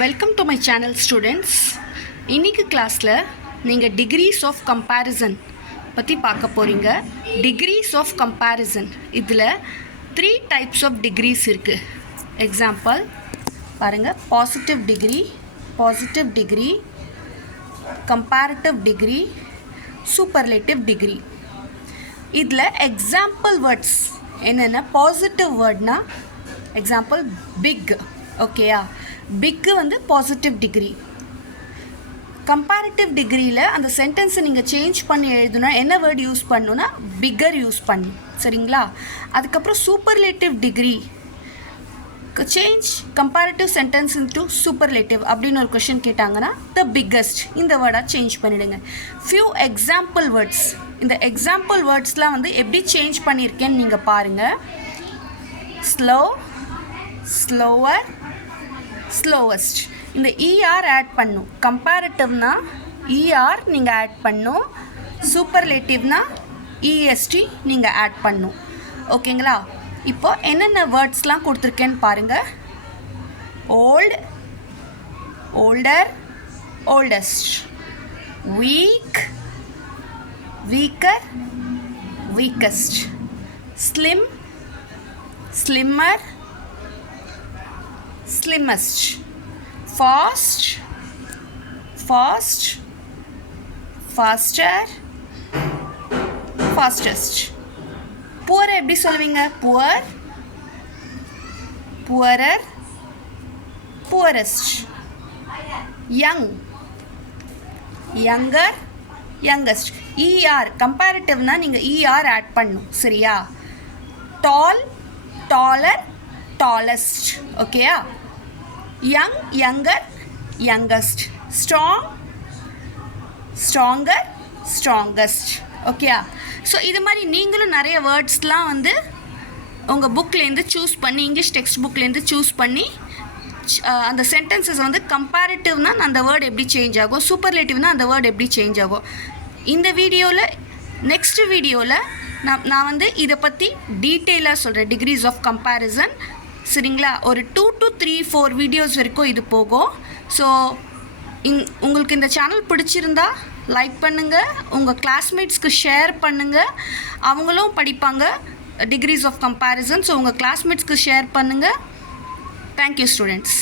Welcome to my channel students. இன்றைக்கி கிளாஸில் நீங்கள் டிகிரிஸ் ஆஃப் கம்பேரிசன் பற்றி பார்க்க போகிறீங்க. டிகிரிஸ் ஆஃப் கம்பேரிசன் இதில் 3 டைப்ஸ் ஆஃப் டிகிரிஸ் இருக்குது. எக்ஸாம்பிள் பாருங்கள், positive degree, comparative degree, superlative degree. இதில் எக்ஸாம்பிள் வேர்ட்ஸ் என்னென்ன? பாசிட்டிவ் வேர்ட்னா எக்ஸாம்பிள் பிக். ஓகேயா? பிக்கு வந்து பாசிட்டிவ் டிகிரி. கம்பேரிட்டிவ் டிகிரியில் அந்த சென்டென்ஸை நீங்கள் சேஞ்ச் பண்ணி எழுதுனா என்ன வேர்ட் யூஸ் பண்ணணுன்னா பிக்கர் யூஸ் பண்ணணும். சரிங்களா? அதுக்கப்புறம் superlative degree, change comparative sentence into superlative அப்படின்னு ஒரு கொஷின் கேட்டாங்கன்னா த பிக்கஸ்ட் இந்த வேர்டாக சேஞ்ச் பண்ணிவிடுங்க. Few example words. இந்த எக்ஸாம்பிள் வேர்ட்ஸ்லாம் வந்து எப்படி சேஞ்ச் பண்ணியிருக்கேன்னு நீங்கள் பாருங்கள். Slow, slower, slowest. இந்த ER ஆட் பண்ணும். கம்பேரிட்டிவ்னா ER நீங்கள் ஆட் பண்ணும். சூப்பர்லேட்டிவ்னா EST நீங்கள் ஆட் பண்ணும். ஓகேங்களா? இப்போ என்னென்ன வேர்ட்ஸ்லாம் கொடுத்துருக்கேன்னு பாருங்கள். Old, older, oldest. Weak, weaker, weakest. Slim, slimmer, slimmest. Fast, fast, faster, fastest. Poor எப்படி சொல்லுவீங்க? Poor, poorer, poorest. Young, younger, youngest. ER கம்பேரிட்டிவ்னா நீங்கள் ER ஆட் பண்ணும். சரியா? Tall, taller, tallest. ஓகேயா? young, younger, youngest. strong, stronger, strongest. ஓகேயா? So இது மாதிரி நீங்களும் நிறைய வேர்ட்ஸ்லாம் வந்து உங்கள் புக்லேருந்து சூஸ் பண்ணி, இங்கிலீஷ் டெக்ஸ்ட் புக்லேருந்து சூஸ் பண்ணி அந்த சென்டென்சஸ் வந்து கம்பேரிட்டிவ்னா அந்த வேர்டு எப்படி சேஞ்ச் ஆகும், சூப்பர்லேட்டிவ்னா அந்த வேர்டு எப்படி சேஞ்ச் ஆகும். இந்த வீடியோவில், நெக்ஸ்ட் வீடியோவில் நான் வந்து இதை பற்றி டீட்டெயிலாக சொல்கிறேன். Degrees of comparison. சரிங்களா? ஒரு 2 to 3, 4 வீடியோஸ் வரைக்கும் இது போகும். ஸோ உங்களுக்கு இந்த சேனல் பிடிச்சிருந்தா லைக் பண்ணுங்கள், உங்கள் கிளாஸ்மேட்ஸ்க்கு ஷேர் பண்ணுங்கள், அவங்களும் படிப்பாங்க டிகிரிஸ் ஆஃப் கம்பேரிசன். ஸோ உங்கள் கிளாஸ்மேட்ஸ்க்கு ஷேர் பண்ணுங்கள். Thank you students.